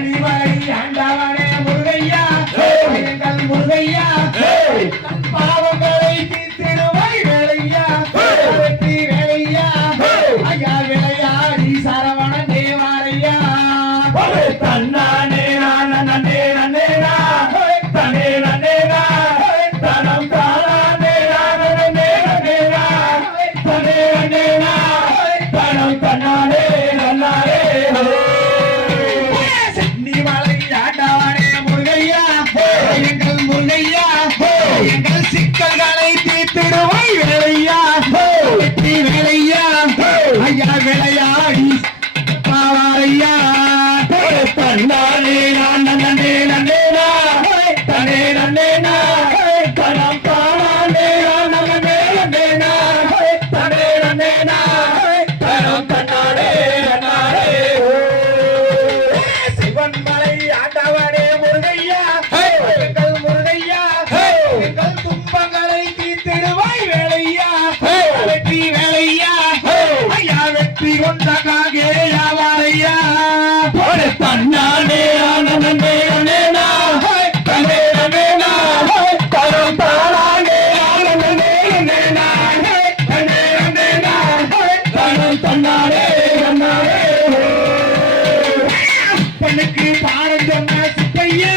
தனி வழி ஆண்டவனே. ai, ai, ai. கொண்டகாகே யாவாரையா? ஒரு தன்னானே ஆனந்தே அனேனா தனே அனேனா தரும் தானாகே ஆனந்தே அனேனா தனே அனேனா தரும் தன்னாரே அன்னாரே எனக்கு பாடம் சொன்ன சுப்பையா